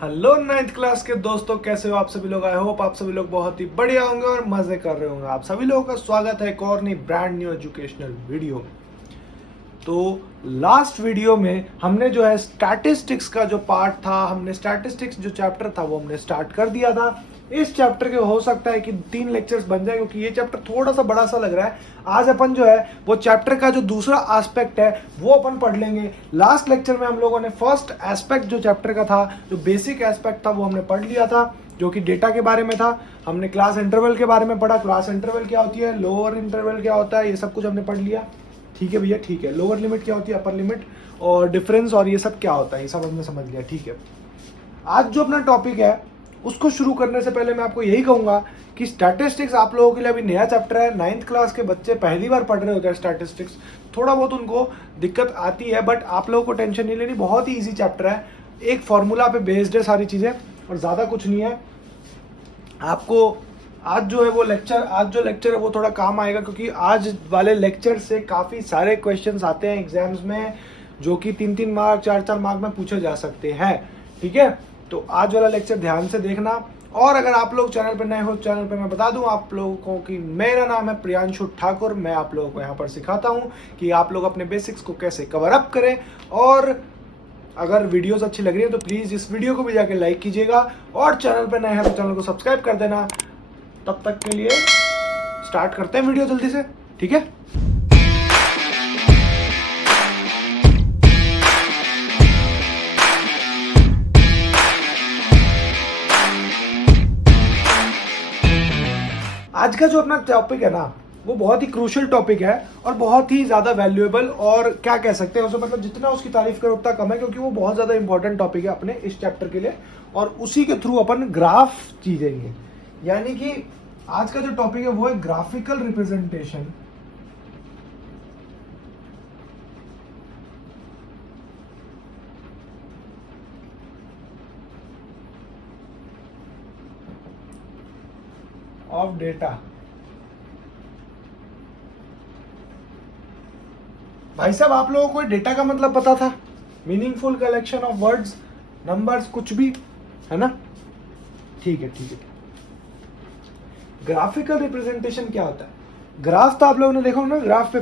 Hello ninth class के दोस्तों, कैसे हो आप सभी लोग। आई होप आप सभी लोग बहुत ही बढ़िया होंगे और मजे कर रहे होंगे। आप सभी लोगों का स्वागत है एक और नई ब्रांड न्यू एजुकेशनल वीडियो में। तो लास्ट वीडियो में हमने जो है स्टैटिस्टिक्स का जो पार्ट था, हमने स्टैटिस्टिक्स जो चैप्टर था वो हमने स्टार्ट कर दिया था। इस चैप्टर के हो सकता है कि 3 लेक्चर्स बन जाए, क्योंकि ये चैप्टर थोड़ा सा बड़ा सा लग रहा है। आज अपन जो है वो चैप्टर का जो दूसरा एस्पेक्ट है वो अपन पढ़ लेंगे। लास्ट लेक्चर में हम लोगों ने फर्स्ट एस्पेक्ट जो चैप्टर का था, जो बेसिक एस्पेक्ट था, वो हमने पढ़ लिया था, जो कि डेटा के बारे में था। हमने क्लास इंटरवल के बारे में पढ़ा, क्लास इंटरवल क्या होती है, लोअर इंटरवल क्या होता है, ये सब कुछ हमने पढ़ लिया। ठीक है भैया, ठीक है। लोअर लिमिट क्या होती है, अपर लिमिट और डिफरेंस और ये सब क्या होता है, ये सब हमने समझ लिया। ठीक है, आज जो अपना टॉपिक है उसको शुरू करने से पहले मैं आपको यही कहूंगा कि स्टैटिस्टिक्स आप लोगों के लिए अभी नया चैप्टर है। 9th क्लास के बच्चे पहली बार पढ़ रहे होते हैं स्टैटिस्टिक्स, थोड़ा बहुत उनको दिक्कत आती है, बट आप लोगों को टेंशन नहीं लेनी, बहुत ही ईजी चैप्टर है। एक फॉर्मूला पे बेस्ड है सारी चीज़ें और ज़्यादा कुछ नहीं है। आपको आज जो है वो लेक्चर, आज जो लेक्चर है वो थोड़ा काम आएगा, क्योंकि आज वाले लेक्चर से काफ़ी सारे क्वेश्चंस आते हैं एग्जाम्स में, जो कि 3-3 मार्क 4-4 मार्क में पूछे जा सकते हैं। ठीक है, तो आज वाला लेक्चर ध्यान से देखना। और अगर आप लोग चैनल पर नए हो, चैनल पर मैं बता दूं आप लोगों को कि मेरा नाम है प्रियांशु ठाकुर। मैं आप लोगों को यहाँ पर सिखाता हूँ कि आप लोग अपने बेसिक्स को कैसे कवर अप करें। और अगर वीडियोस अच्छी लग रही है तो प्लीज़ इस वीडियो को भी जाके लाइक कीजिएगा, और चैनल पर नए हैं तो चैनल को सब्सक्राइब कर देना। तब तक के लिए स्टार्ट करते हैं वीडियो जल्दी से, ठीक है। आज का जो अपना टॉपिक है ना, वो बहुत ही क्रूशियल टॉपिक है और बहुत ही ज़्यादा वैल्यूएबल, और क्या कह सकते हैं उसे, मतलब जितना उसकी तारीफ करो उतना कम है, क्योंकि वो बहुत ज़्यादा इंपॉर्टेंट टॉपिक है अपने इस चैप्टर के लिए। और उसी के थ्रू अपन ग्राफ चीजेंगे, यानी कि आज का जो टॉपिक है वो है ग्राफिकल रिप्रेजेंटेशन ऑफ डेटा। भाई साहब, आप लोगों को डेटा का मतलब पता था? Meaningful collection of words, numbers, कुछ भी, है ना? ठीक है, ठीक है। ग्राफिकल रिप्रेजेंटेशन क्या होता है? ग्राफ तो आप लोगों ने देखा होगा ना, ग्राफ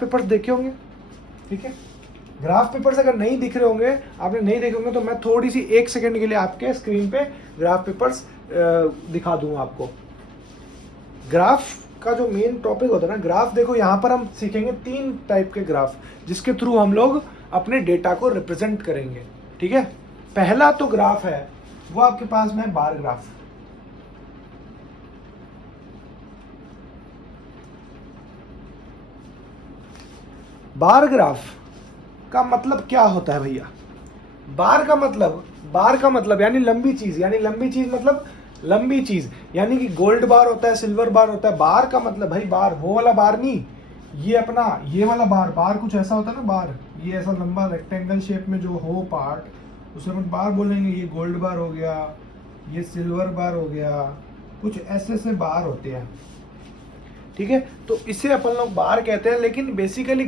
पेपर्स देखे होंगे, ठीक है। ग्राफ पेपर्स अगर नहीं दिख रहे होंगे, आपने नहीं देखे होंगे, तो मैं थोड़ी सी 1 सेकंड के लिए आपके स्क्रीन पे ग्राफ पेपर्स दिखा दूंगा आपको। ग्राफ का जो मेन टॉपिक होता है ना, ग्राफ देखो, यहाँ पर हम सीखेंगे 3 टाइप के ग्राफ, जिसके थ्रू हम लोग अपने डेटा को रिप्रेजेंट करेंगे, ठीक है। पहला तो ग्राफ है वो आपके पास में बार ग्राफ। बार ग्राफ का मतलब क्या होता है भैया? बार का मतलब यानी लंबी चीज, यानी लंबी चीज मतलब लंबी चीज, यानी कि गोल्ड बार होता है, सिल्वर बार होता है। बार का मतलब भाई बार वो वाला बार नहीं, ये अपना ये वाला बार। बार कुछ ऐसा होता है ना, बार ये ऐसा लंबा रेक्टेंगल शेप में जो हो पार्ट, उसे हम बार बोलेंगे। ये गोल्ड बार हो गया, ये सिल्वर बार हो गया, कुछ ऐसे से बार होते हैं, ठीक है। तो इसे अपन लोग बार कहते हैं। लेकिन बेसिकली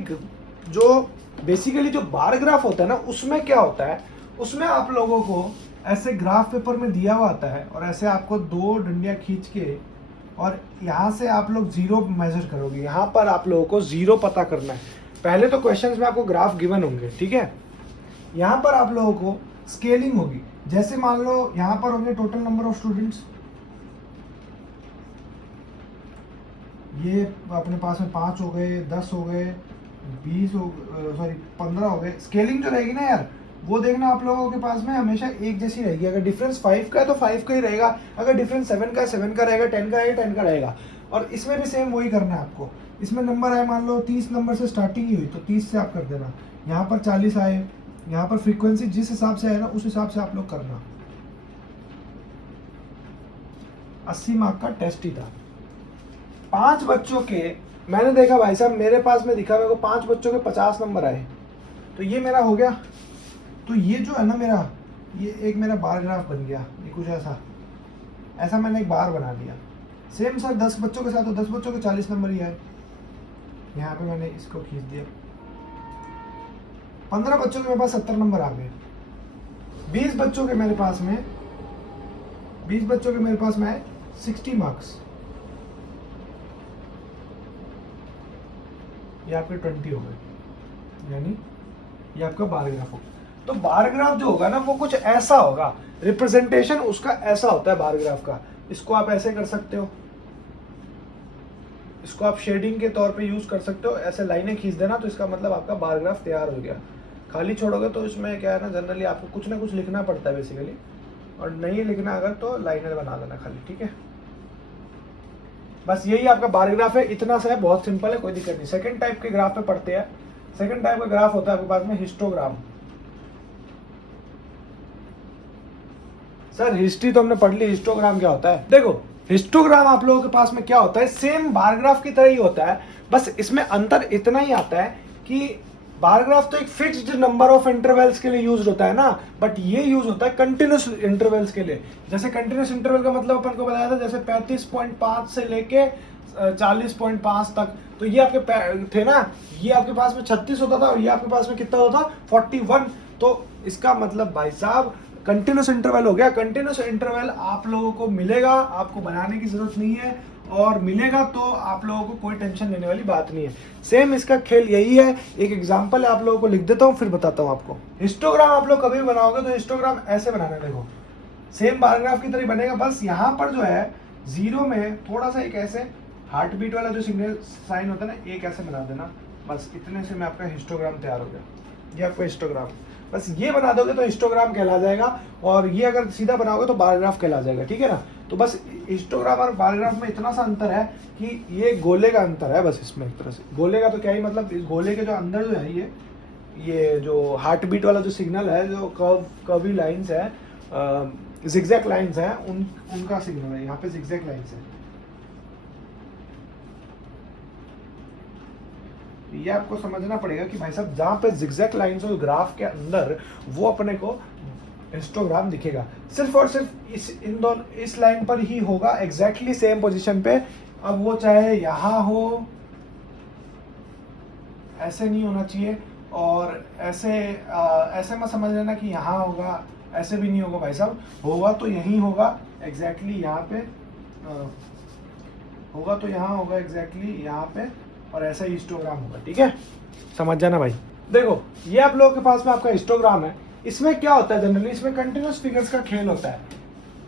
जो बार ग्राफ होता है ना, उसमें क्या होता है, उसमें आप लोगों को ऐसे ग्राफ पेपर में दिया हुआ आता है, और ऐसे आपको 2 डंडियां खींच के, और यहाँ से आप लोग जीरो मेजर करोगे। यहाँ पर आप लोगों को जीरो पता करना है। पहले तो क्वेश्चंस में आपको ग्राफ गिवन होंगे, ठीक है। यहाँ पर आप लोगों को स्केलिंग होगी। जैसे मान लो यहाँ पर होंगे टोटल नंबर ऑफ स्टूडेंट्स, ये अपने पास में 5 हो गए, 10 हो गए, 20 हो, सॉरी 15 हो गए। स्केलिंग जो रहेगी ना यार, वो देखना आप लोगों के पास में हमेशा एक जैसी रहेगी। अगर डिफरेंस 5 का है तो 5 का ही रहेगा, अगर डिफरेंस 7 का है 7 का रहेगा, 10 का है 10 का रहेगा। और इसमें भी सेम वही करना है आपको। इसमें नंबर आए, मान लो 30 नंबर से स्टार्टिंग ही हुई तो 30 से आप कर देना। यहाँ पर 40 आए, यहाँ पर फ्रीक्वेंसी जिस हिसाब से आए ना उस हिसाब से आप लोग करना। 80 मार्क का टेस्ट ही था। 5 बच्चों के, मैंने देखा भाई साहब, मेरे पास में दिखा, मेरे को 5 बच्चों के 50 नंबर आए, तो ये मेरा हो गया। तो ये जो है ना मेरा, ये एक मेरा बार ग्राफ बन गया। ये कुछ ऐसा मैंने एक बार बना लिया। सेम सर 10 बच्चों के साथ, तो 10 बच्चों के 40 नंबर ही आए। यहाँ पे मैंने इसको खींच दिया। 15 बच्चों के मेरे पास 70 नंबर आ गए। 20 बच्चों के मेरे पास में 60 मार्क्स, ये आपके 20 हो गए, यानी ये आपका बार ग्राफ होगा। तो बार ग्राफ जो होगा ना वो कुछ ऐसा होगा, रिप्रेजेंटेशन उसका ऐसा होता है बार ग्राफ का। इसको आप ऐसे कर सकते हो, इसको आप शेडिंग के तौर पे यूज कर सकते हो, ऐसे लाइनें खींच देना तो इसका मतलब आपका बार ग्राफ तैयार हो गया। खाली छोड़ोगे तो इसमें क्या है ना, जनरली आपको कुछ ना कुछ लिखना पड़ता है बेसिकली, और नहीं लिखना अगर तो लाइनें बना देना खाली, ठीक है। बस यही आपका बार ग्राफ है, इतना सा है, बहुत सिंपल है, कोई दिक्कत नहीं। सेकंड टाइप के ग्राफ पे पढ़ते हैं। सेकंड टाइप का ग्राफ होता है आपके पास में हिस्टोग्राम। सर हिस्ट्री तो हमने पढ़ ली, हिस्टोग्राम क्या होता है? देखो हिस्टोग्राम आप लोगों के पास में क्या होता है, सेम बार ग्राफ की तरह ही होता है, बस इसमें अंतर इतना ही आता है कि बार ग्राफ तो एक फिक्स्ड नंबर ऑफ इंटरवल्स के लिए यूज होता है ना, बट ये यूज होता है कंटिन्यूस इंटरवल्स के लिए। जैसे कंटिन्यूस इंटरवल का मतलब अपन को बताया था, जैसे 35.5 से लेके 40.5 तक, तो ये आपके थे ना, ये आपके पास में 36 होता था और ये आपके पास में कितना होता था 41। तो इसका मतलब भाई साहब कंटिन्यूस इंटरवल हो गया। कंटिन्यूस इंटरवल आप लोगों को मिलेगा, आपको बनाने की जरूरत नहीं है, और मिलेगा तो आप लोगों को कोई टेंशन लेने वाली बात नहीं है। सेम इसका खेल यही है। एक एग्जांपल आप लोगों को लिख देता हूँ, फिर बताता हूँ आपको। हिस्टोग्राम आप लोग कभी भी बनाओगे तो हिस्टोग्राम ऐसे बनाना, देखो सेम बार ग्राफ की तरह बनेगा, बस यहाँ पर जो है जीरो में थोड़ा सा एक ऐसे हार्ट बीट वाला जो सिग्नल साइन होता है ना, एक ऐसे बना देना, बस इतने से में आपका हिस्टोग्राम तैयार हो गया। ये आपका हिस्टोग्राम, बस ये बना दोगे तो हिस्टोग्राम कहला जाएगा, और ये अगर सीधा बनाओगे तो बार ग्राफ कहला जाएगा, ठीक है ना। तो बस हिस्टोग्राम और बार ग्राफ में इतना सा अंतर है कि ये गोले का अंतर है, बस इसमें एक तरह से गोले का। तो क्या ही मतलब, इस गोले के जो अंदर जो है ये जो हार्ट बीट वाला जो सिग्नल है, जो कर्वी लाइंस है, जिगजैग लाइंस है, उनका सिग्नल है। यहाँ पे जिगजैग लाइंस है, ये आपको समझना पड़ेगा कि भाई साहब जहाँ पे जिगजैग लाइंस हो ग्राफ के अंदर, वो अपने को हिस्टोग्राम दिखेगा। सिर्फ और सिर्फ इस लाइन पर ही होगा, एग्जैक्टली सेम पोजीशन पे। अब वो चाहे यहाँ हो, ऐसे नहीं होना चाहिए, और ऐसे मत समझ लेना कि यहाँ होगा, ऐसे भी नहीं होगा भाई साहब। होगा तो यहीं होगा एग्जैक्टली यहाँ पे, होगा तो यहाँ होगा एग्जैक्टली यहाँ पे, और ऐसा ही हिस्टोग्राम होगा, ठीक है, समझ जाना भाई। देखो ये आप लोगों के पास में आपका हिस्टोग्राम है। इसमें क्या होता है जनरली, इसमें कंटिन्यूस फिगर्स का खेल होता है।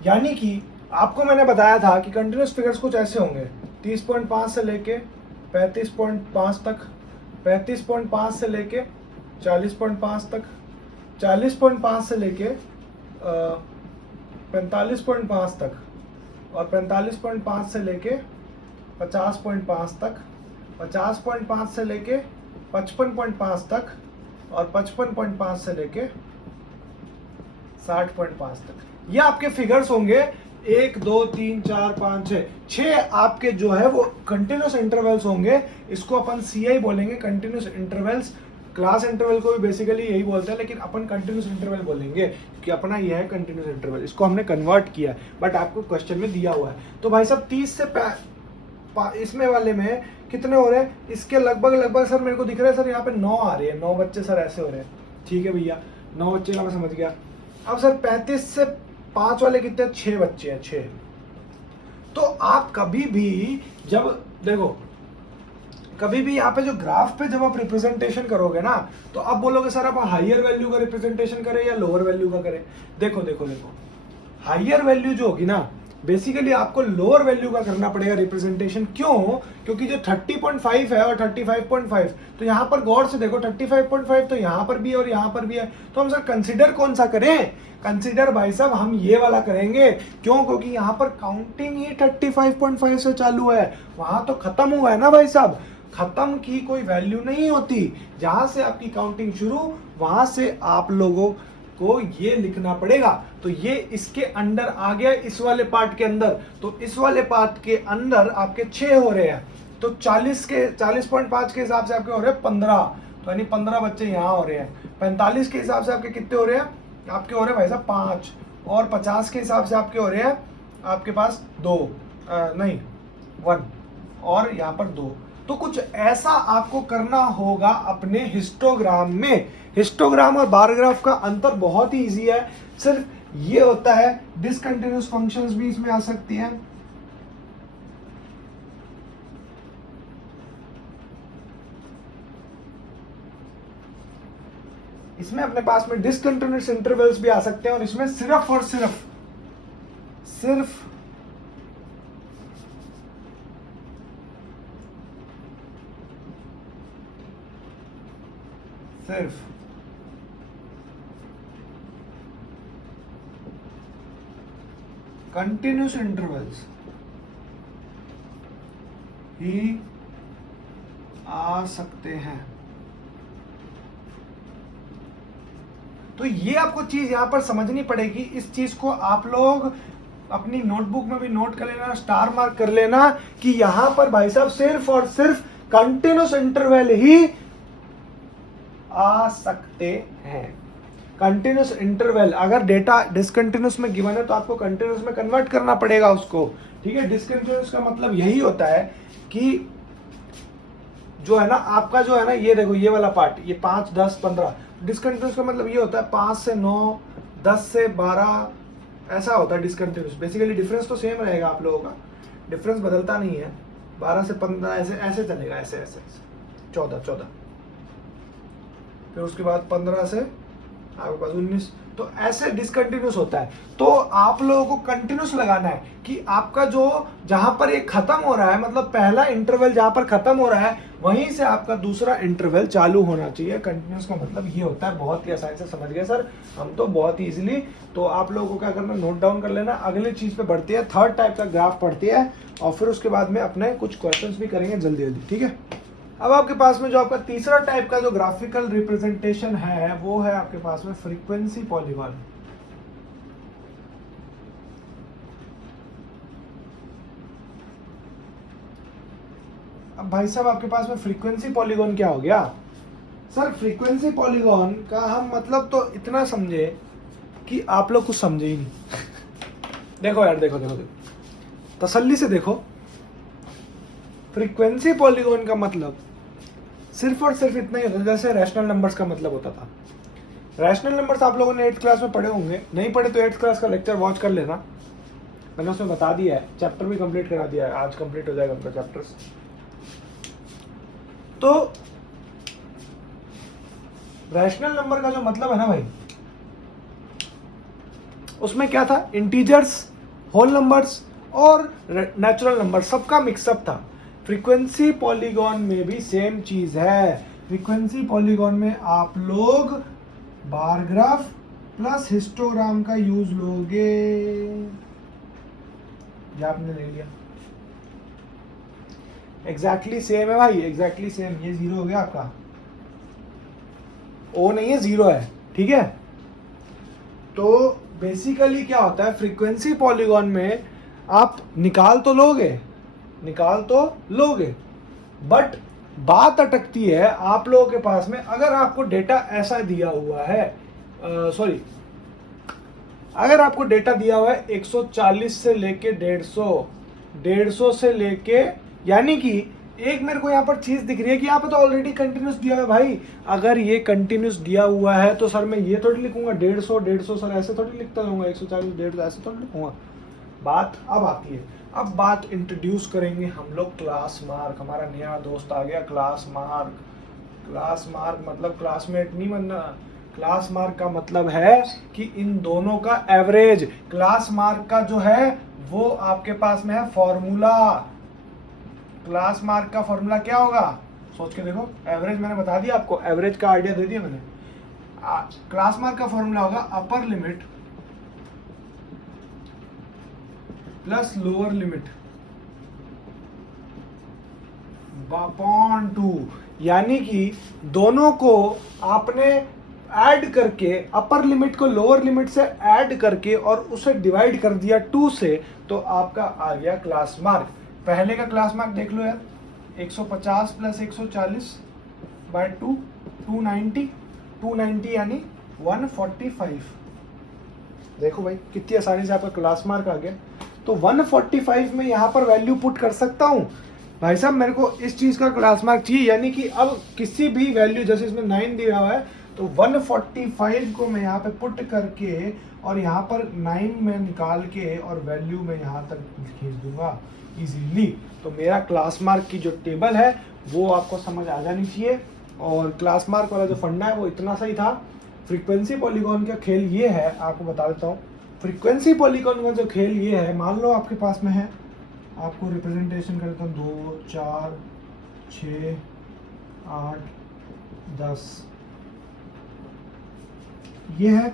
यानी कि आपको मैंने बताया था कि कंटिन्यूस फिगर्स कुछ ऐसे होंगे, 30.5 से लेके 35.5 तक, 35.5 से लेके 40.5 तक, 40.5 से लेके 45.5 तक, और 45.5 से लेके 50.5 तक, 50.5 से लेके 55.5 तक, और 55.5 से लेके 60.5 तक। ये आपके फिगर्स होंगे 1 2 3 4 5 6, 6 आपके जो है वो कंटिन्यूस इंटरवल्स होंगे। इसको अपन CI बोलेंगे, कंटिन्यूस इंटरवल्स। क्लास इंटरवल को भी बेसिकली यही बोलते हैं, लेकिन अपन कंटिन्यूस इंटरवल बोलेंगे कि अपना ये है कंटिन्यूस इंटरवल। इसको हमने कन्वर्ट किया है, बट आपको क्वेश्चन में दिया हुआ है। तो भाई साहब 30 से इसमें वाले में कितने हो रहे हैं, इसके लगभग सर मेरे को दिख रहा है सर यहाँ पे 9 आ रही है, 9 बच्चे सर ऐसे हो रहे हैं। ठीक है भैया, 9 बच्चे का मैं समझ गया। अब सर 35 से 5 वाले कितने, 6 बच्चे हैं, 6। तो आप कभी भी जब देखो, कभी भी यहाँ पे जो ग्राफ पे जब आप रिप्रेजेंटेशन करोगे ना, तो आप बोलोगे सर आप हायर वैल्यू का रिप्रेजेंटेशन करें या लोअर वैल्यू का करें। देखो देखो देखो, हायर वैल्यू जो होगी ना, बेसिकली आपको लोअर वैल्यू का करना पड़ेगा रिप्रेजेंटेशन। क्यों? क्योंकि जो 30.5 है और 35.5, तो यहाँ पर गौर से देखो 35.5 तो यहाँ पर भी है और यहाँ पर भी है। तो हम सर कंसिडर कौन सा करें? कंसिडर भाई साहब हम ये वाला करेंगे। क्यों? क्योंकि यहाँ पर काउंटिंग ही 35.5 से चालू है, वहां तो खत्म हुआ है ना भाई साहब। खत्म की कोई वैल्यू नहीं होती, जहां से आपकी काउंटिंग शुरू, वहां से आप लोगों को ये लिखना पड़ेगा। तो ये इसके अंदर आ गया, इस वाले पार्ट के अंदर। तो इस वाले पार्ट के अंदर आपके 6 हो रहे हैं, तो 40.5 के हिसाब से आपके हो रहे हैं 15, तो यानी 15 बच्चे यहाँ हो रहे हैं। 45 के हिसाब से आपके कितने हो रहे हैं? आपके हो रहे हैं भाई साहब 5, और 50 के हिसाब से आपके हो रहे हैं आपके पास 2 नहीं 1, और यहाँ पर 2। तो कुछ ऐसा आपको करना होगा अपने हिस्टोग्राम में। हिस्टोग्राम और बार ग्राफ का अंतर बहुत ही इजी है, सिर्फ ये होता है डिसकंटिन्यूअस फंक्शंस भी इसमें आ सकती हैं। इसमें अपने पास में डिसकंटिन्यूअस इंटरवल्स भी आ सकते हैं, और इसमें सिर्फ और सिर्फ कंटिन्यूअस इंटरवल्स ही आ सकते हैं। तो ये आपको चीज यहां पर समझनी पड़ेगी। इस चीज को आप लोग अपनी नोटबुक में भी नोट कर लेना, स्टार मार्क कर लेना कि यहां पर भाई साहब सिर्फ और सिर्फ कंटिन्यूअस इंटरवल ही आ सकते हैं। कंटिन्यूअस इंटरवल, अगर डेटा डिसकंटिन्यूअस में गिवन है तो आपको कंटिन्यूअस में कन्वर्ट करना पड़ेगा उसको, ठीक है। डिसकंटिन्यूअस का मतलब यही होता है कि जो है ना आपका जो है ना, ये देखो ये वाला पार्ट, ये 5, 10, 15। डिसकंटिन्यूअस का मतलब ये होता है 5 से 9, 10 से 12, ऐसा होता है डिसकंटिन्यूअस। बेसिकली डिफरेंस तो सेम रहेगा आप लोगों का, डिफरेंस बदलता नहीं है। 12 से 15 ऐसे ऐसे चलेगा, ऐसे ऐसे 14, फिर उसके बाद 15 से आपके पास 19, तो ऐसे डिसकंटिन्यूअस होता है। तो आप लोगों को कंटिन्यूअस लगाना है कि आपका जो जहां पर ये खत्म हो रहा है, मतलब पहला इंटरवल जहां पर खत्म हो रहा है वहीं से आपका दूसरा इंटरवल चालू होना चाहिए। कंटिन्यूअस का मतलब ये होता है। बहुत ही आसानी से समझ गए सर हम तो, बहुत ही इजीली। तो आप लोगों को क्या करना, नोट डाउन कर लेना। अगली चीज पे बढ़ती है, थर्ड टाइप का ग्राफ पढ़ती है, और फिर उसके बाद में अपने कुछ क्वेश्चंस भी करेंगे जल्दी जल्दी, ठीक है। अब आपके पास में जो आपका तीसरा टाइप का जो ग्राफिकल रिप्रेजेंटेशन है वो है आपके पास में फ्रीक्वेंसी पॉलीगॉन। अब भाई साहब आपके पास में फ्रीक्वेंसी पॉलीगॉन क्या हो गया सर? फ्रीक्वेंसी पॉलीगॉन का हम मतलब तो इतना समझे कि आप लोग कुछ समझे ही नहीं। देखो यार, देखो देखो देखो, तसल्ली से देखो। फ्रीक्वेंसी पॉलीगॉन का मतलब सिर्फ और सिर्फ इतना ही होता है जैसे रैशनल नंबर्स का मतलब होता था। रैशनल नंबर्स आप लोगों ने 8th क्लास में पढ़े होंगे, नहीं पढ़े तो 8th क्लास का लेक्चर वॉच कर लेना, मैंने उसमें बता दिया है। चैप्टर भी कंप्लीट करा दिया है, आज कंप्लीट हो जाएगा उनका चैप्टर्स। तो रैशनल नंबर का जो मतलब है ना भाई, उसमें क्या था, इंटीजर्स, होल नंबर्स और नेचुरल नंबर सबका मिक्सअप था। फ्रीक्वेंसी पॉलीगॉन में भी सेम चीज है। फ्रीक्वेंसी पॉलीगॉन में आप लोग बार ग्राफ प्लस हिस्टोग्राम का यूज लोगे। ये आपने ले लिया, एग्जैक्टली सेम है भाई, एग्जैक्टली सेम। ये 0 हो गया आपका, ओ नहीं है, 0 है, ठीक है। तो बेसिकली क्या होता है, फ्रीक्वेंसी पॉलीगॉन में आप निकाल तो लोगे, बट बात अटकती है आप लोगों के पास में। अगर आपको डेटा ऐसा दिया हुआ है, अगर आपको डेटा दिया हुआ है 140 से लेके 150 से लेके, यानी कि एक मेरे को यहाँ पर चीज दिख रही है कि यहाँ पे तो ऑलरेडी कंटिन्यूस दिया है भाई। अगर ये कंटिन्यूस दिया हुआ है तो सर मैं ये थोड़ी लिखूंगा 150 सर, ऐसे थोड़ी लिखता रहूंगा 140 150 ऐसे थोड़ी लिखूंगा। बात अब आती है, अब बात इंट्रोड्यूस करेंगे हम लोग क्लास मार्क। हमारा नया दोस्त आ गया, क्लास मार्क। क्लास मार्क मतलब क्लासमेट नहीं बनना। क्लास मार्क का मतलब है कि इन दोनों का एवरेज। क्लास मार्क का जो है वो आपके पास में है फॉर्मूला। क्लास मार्क का फॉर्मूला क्या होगा, सोच के देखो। एवरेज मैंने बता दिया आपको, एवरेज का आइडिया दे दिया मैंने। क्लास मार्क का फॉर्मूला होगा upper limit plus lower limit upon 2। यानी कि दोनों को आपने ऐड करके, अपर लिमिट को लोअर लिमिट से ऐड करके और उसे डिवाइड कर दिया 2 से, तो आपका आ गया क्लास मार्क। पहले का क्लास मार्क देख लो यार, 150 प्लस 140 बाय 2, 290 यानी 145। देखो भाई कितनी आसानी से आपका क्लास मार्क आ गया। तो 145 में यहाँ पर वैल्यू पुट कर सकता हूँ। भाई साहब मेरे को इस चीज़ का क्लास मार्क चाहिए, यानी कि अब किसी भी वैल्यू, जैसे इसमें 9 दिया हुआ है तो 145 को मैं यहाँ पे पुट करके और यहाँ पर 9 में निकाल के और वैल्यू में यहाँ तक खींच दूंगा इजीली। तो मेरा क्लास मार्क की जो टेबल है वो आपको समझ आ जानी चाहिए। और क्लास मार्क वाला जो फंडा है वो इतना सही था। फ्रीक्वेंसी पॉलीगॉन का खेल ये है, आपको बता देता हूँ। फ्रीक्वेंसी पॉलीगॉन का जो खेल ये है, मान लो आपके पास में है, आपको रिप्रेजेंटेशन करता हूँ 2 4 6 8 10 ये है।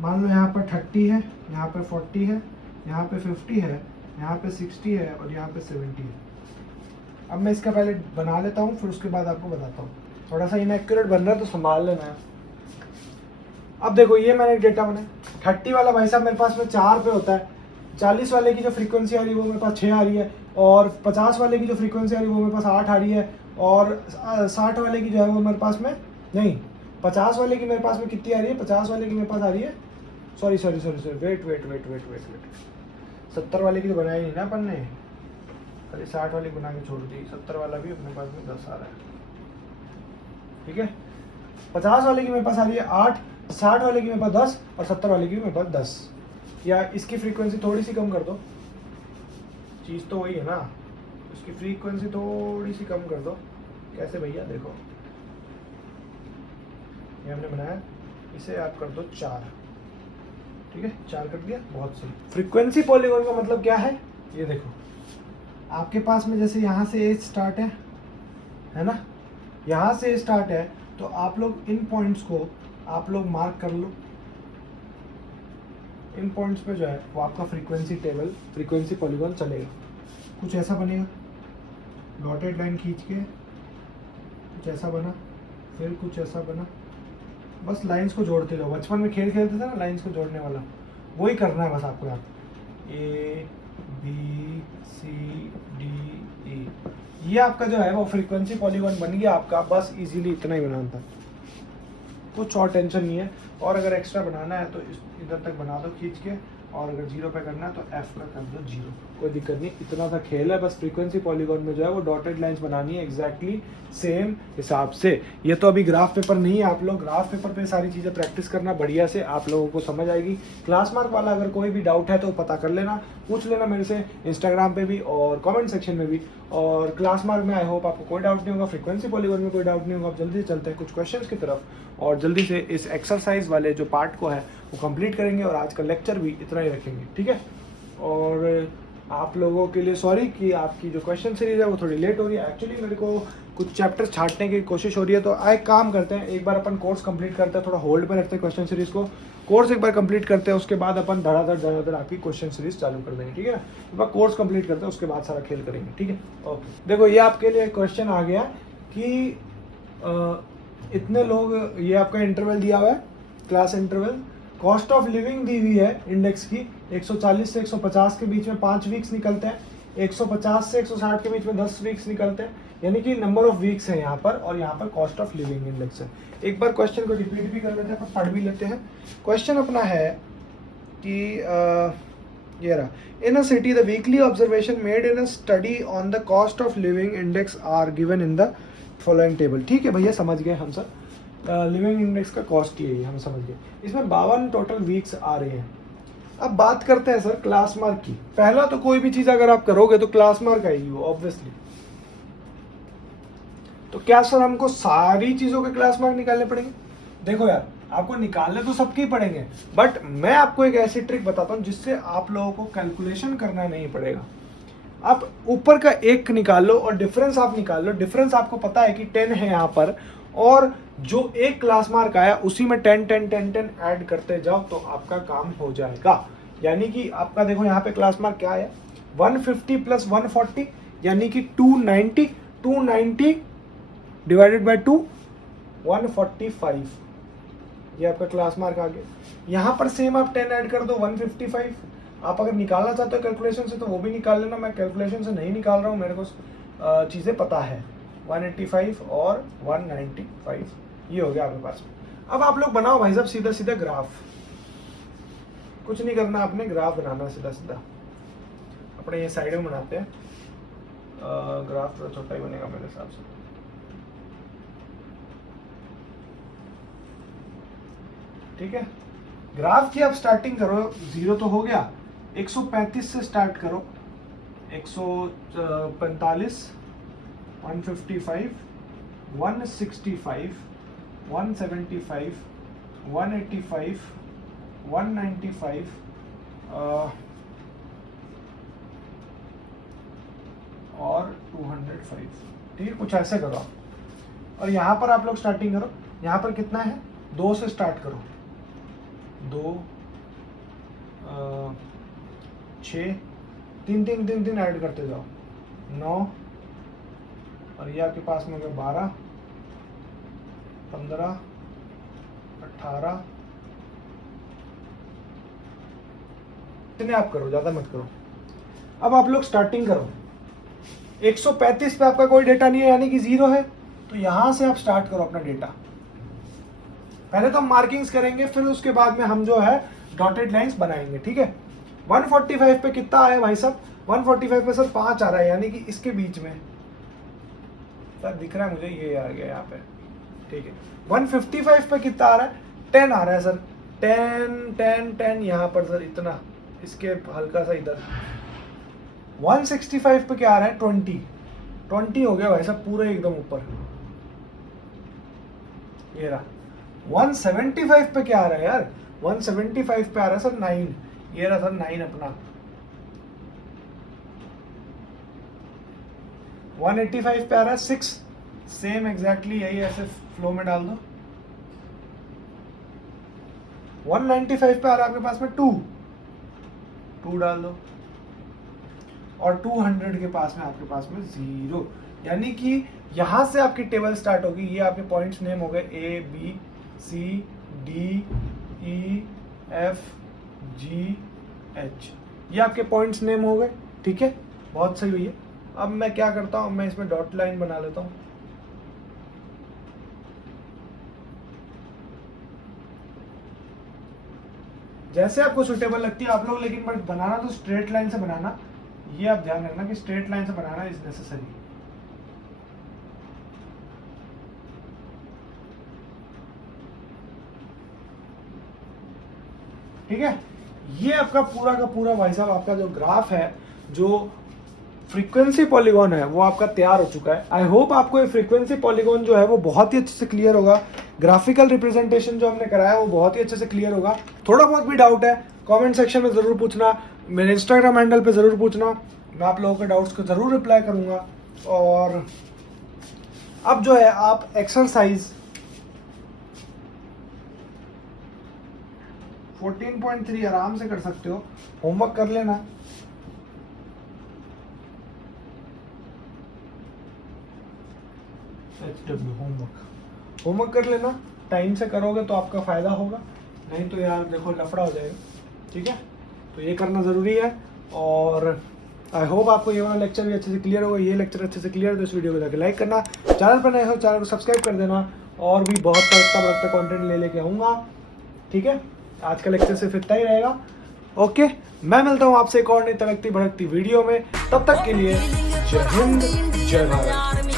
मान लो यहाँ पर 30 है, यहाँ पे 40 है, यहाँ पे 50 है, यहाँ पे 60 है और यहाँ पे 70 है। अब मैं इसका पहले बना लेता हूँ, फिर उसके बाद आपको बताता हूँ। थोड़ा सा इनएक्यूरेट बन रहा है तो संभाल लेना है। अब देखो ये मैंने डेटा बनाया, 30 वाला भाई साहब मेरे पास में 4 पे होता है, 40 वाले की जो फ्रीक्वेंसी आ रही है वो मेरे पास 6 आ रही है, और 50 वाले की जो फ्रीक्वेंसी आ रही है वो मेरे पास 8 आ रही है, और 60 वाले की जो है वो मेरे पास में नहीं, 50 वाले की मेरे पास में कितनी आ रही है, 50 वाले की मेरे पास आ रही है, सॉरी वेट 70 वाले की तो बनाई नहीं ना अपन ने, खाली 60 वाली बना के छोड़ दी। 70 वाला भी अपने पास में 10 आ रहा है, ठीक है। 50 वाले की मेरे पास आ रही है 8, 60 वाले की मेरे पास 10 और 70 वाले की मेरे पास 10। या इसकी फ्रीक्वेंसी थोड़ी सी कम कर दो, चीज़ तो वही है ना, इसकी फ्रीक्वेंसी थोड़ी सी कम कर दो। कैसे भैया, देखो ये हमने बनाया, इसे आप कर दो 4, ठीक है, 4 कर दिया, बहुत सही। फ्रीक्वेंसी पॉलीगॉन का मतलब क्या है, ये देखो आपके पास में जैसे यहाँ से एज स्टार्ट है ना, यहाँ से स्टार्ट है, तो आप लोग इन पॉइंट्स को आप लोग मार्क कर लो। इन पॉइंट्स पे जो है वो आपका फ्रीक्वेंसी टेबल, फ्रीक्वेंसी पॉलीगॉन चलेगा। कुछ ऐसा बनेगा, डॉटेड लाइन खींच के कुछ ऐसा बना, फिर कुछ ऐसा बना, बस लाइंस को जोड़ते जाओ। बचपन में खेल खेलते थे ना लाइंस को जोड़ने वाला, वही करना है बस आपको। यहाँ A B C D E, ये आपका जो है वो फ्रीक्वेंसी पॉलीगॉन बन गया आपका। बस इजीली इतना ही बनाना था, कुछ और टेंशन नहीं है। और अगर एक्स्ट्रा बनाना है तो इधर तक बना दो खींच के, और अगर 0 पे करना है तो F का कर दो 0, कोई दिक्कत नहीं। इतना सा खेल है बस। फ्रीक्वेंसी पॉलीगॉन में जो है वो डॉटेड लाइंस बनानी है एग्जैक्टली सेम हिसाब से। ये तो अभी ग्राफ पेपर नहीं है, आप लोग ग्राफ पेपर पे सारी चीज़ें प्रैक्टिस करना बढ़िया से, आप लोगों को समझ आएगी। क्लास मार्क वाला अगर कोई भी डाउट है तो पता कर लेना, पूछ लेना मेरे से इंस्टाग्राम पे भी और कमेंट सेक्शन में भी। और क्लास मार्क में आई होप आपको कोई डाउट नहीं होगा, फ्रीक्वेंसी पॉलीगॉन में कोई डाउट नहीं होगा। आप जल्दी से चलते हैं कुछ क्वेश्चंस की तरफ, और जल्दी से इस एक्सरसाइज वाले जो पार्ट को है वो कंप्लीट करेंगे, और आज का लेक्चर भी इतना ही रखेंगे, ठीक है। और आप लोगों के लिए सॉरी कि आपकी जो क्वेश्चन सीरीज है वो थोड़ी लेट हो रही है। एक्चुअली मेरे को कुछ चैप्टर्स छांटने की कोशिश हो रही है, तो एक काम करते हैं, एक बार अपन कोर्स कंप्लीट करते हैं, थोड़ा होल्ड पे रखते हैं क्वेश्चन सीरीज को। कोर्स एक बार कंप्लीट करते हैं, उसके बाद अपन धड़ाधड़ आपकी क्वेश्चन सीरीज चालू कर देंगे, ठीक है ना। एक बार कोर्स कंप्लीट करते हैं, उसके बाद सारा खेल करेंगे, ठीक है। ओके, देखो ये आपके लिए क्वेश्चन आ गया कि इतने लोग, ये आपका इंटरवल दिया हुआ है, class interval. Cost of living दी हुई है इंडेक्स की, 140 से 150 के बीच में 5 वीक्स निकलते हैं, 150 से 160 के बीच में 10 वीक्स निकलते हैं, यानी कि नंबर ऑफ वीक्स है यहाँ पर, और यहाँ पर कॉस्ट ऑफ लिविंग इंडेक्स है। एक बार क्वेश्चन को रिपीट भी कर लेते हैं, पढ़ भी लेते हैं। क्वेश्चन अपना है कि ये रहा, in a city the weekly observation made in a study on the cost of living index are given in the following table. ठीक है भैया, समझ गए हम सब। लिविंग इंडेक्स का कॉस्ट ही है ये, हम समझ गए। इसमें 52 टोटल वीक्स आ रहे हैं। अब बात करते हैं सर क्लास मार्क की। पहला तो कोई भी चीज अगर आप करोगे तो क्लास मार्क आएगी वो ऑब्वियसली। तो क्या सर हमको सारी चीजों के क्लास मार्क निकालने पड़ेंगे? देखो यार, आपको निकालने तो सबके ही पड़ेंगे, बट मैं आपको एक ऐसी ट्रिक बताता हूं जिससे आप लोगों को कैलकुलेशन करना नहीं पड़ेगा। आप ऊपर का एक निकाल लो और डिफरेंस आप निकाल लो। डिफरेंस आपको पता है कि 10 है यहाँ पर, और जो एक क्लास मार्क आया उसी में 10 10 10 10 ऐड करते जाओ तो आपका काम हो जाएगा। यानी कि आपका देखो यहाँ पे क्लास मार्क क्या है, 150 प्लस 140 यानी कि 290, 290 डिवाइडेड बाय 2 145, ये आपका क्लास मार्क आ गया। यहाँ पर सेम आप 10 ऐड कर दो 155। आप अगर निकालना चाहते हो कैलकुलेशन से तो वो भी निकाल लेना, मैं कैलकुलेशन से नहीं निकाल रहा हूँ, मेरे को चीज़ें पता है। 185 और 195 ये हो गया आपके पास। अब आप लोग बनाओ भाई साहब सीधा सीधा ग्राफ, कुछ नहीं करना आपने, ग्राफ बनाना सीधा सीधा। अपने ये साइड में बनाते हैं, ग्राफ थोड़ा छोटा ही बनेगा मेरे हिसाब से। ठीक है, ग्राफ की आप स्टार्टिंग करो, 0 तो हो गया, 135 से स्टार्ट करो, 145, 155, 165, 175, 185, 195 और 205। ठीक है, कुछ ऐसे करो आप। और यहाँ पर आप लोग स्टार्टिंग करो, यहाँ पर कितना है, 2 से स्टार्ट करो, 2, 6, 3 ऐड करते जाओ, 9, और ये आपके पास में हो गया 12, 15, 18, इतने आप करो, ज़्यादा मत करो। अब आप लोग स्टार्टिंग करो, 135 पे आपका कोई डेटा नहीं है, यानी कि 0 है, तो यहाँ से आप स्टार्ट करो अपना डेटा। पहले तो हम मार्किंग्स करेंगे, फिर उसके बाद में हम जो है डॉटेड लाइंस बनाएंगे। ठीक है, 145 पे कितना आया भाई साहब, 145 पे सर 5 आ रहा है, यानी कि इसके बीच में सर दिख रहा है मुझे, ये आ गया यहाँ पे। ठीक है, 155 पे कितना आ रहा है, 10 आ रहा है सर, 10 यहाँ पर सर, इतना इसके हल्का सा इधर। 165 पे क्या आ रहा है, 20 हो गया भाई साहब, पूरा एकदम ऊपर, ये रहा। 175 पे क्या आ रहा है यार, 175 पे आ रहा है सर 9, ये रहा सर 9 अपना। 185 पे आ रहा है 6, सेम एग्जैक्टली यही, ऐसे फ्लो में डाल दो। 195 पे आ रहा है आपके पास में 2 डाल दो, और 200 के पास में आपके पास में 0, यानी कि यहाँ से आपकी टेबल स्टार्ट होगी। ये आपके पॉइंट्स नेम हो गए A B C D E F G H, ये आपके पॉइंट्स नेम हो गए। ठीक है, बहुत सही हुई है। अब मैं क्या करता हूँ, मैं इसमें डॉट लाइन बना लेता हूँ। जैसे आपको सुटेबल लगती है आप लोग, लेकिन बट बनाना तो स्ट्रेट लाइन से बनाना, ये आप ध्यान रखना कि स्ट्रेट लाइन से बनाना इज नेसेसरी। ठीक है, ये आपका पूरा का पूरा भाई साहब आपका जो ग्राफ है, जो फ्रीक्वेंसी पॉलीगॉन है, वो आपका तैयार हो चुका है। आई होप आपको ये फ्रीक्वेंसी पॉलीगॉन जो है वो बहुत ही अच्छे से क्लियर होगा। ग्राफिकल रिप्रेजेंटेशन जो हमने कराया वो बहुत ही अच्छे से क्लियर होगा। थोड़ा बहुत भी डाउट है कमेंट सेक्शन में ज़रूर पूछना, मेरे इंस्टाग्राम हैंडल पे ज़रूर पूछना, मैं आप लोगों के डाउट्स को ज़रूर रिप्लाई करूँगा। और अब जो है आप एक्सरसाइज 14.3 आराम से कर सकते हो, होमवर्क कर लेना। होमवर्क कर लेना, टाइम से करोगे तो आपका फ़ायदा होगा, नहीं तो यार देखो लफड़ा हो जाएगा। ठीक है, तो ये करना ज़रूरी है। और आई होप आपको ये वाला लेक्चर भी अच्छे से क्लियर होगा। ये लेक्चर अच्छे से क्लियर है तो इस वीडियो को जाकर लाइक करना, चैनल पर नए हो चैनल को सब्सक्राइब कर देना, और भी बहुत तगड़ा कंटेंट ले लेके आऊँगा। ठीक है, आज का लेक्चर सिर्फ इतना ही रहेगा। ओके, मैं मिलता हूँ आपसे एक और नई तड़कती भड़कती वीडियो में, तब तक के लिए जय हिंद, जय भारत।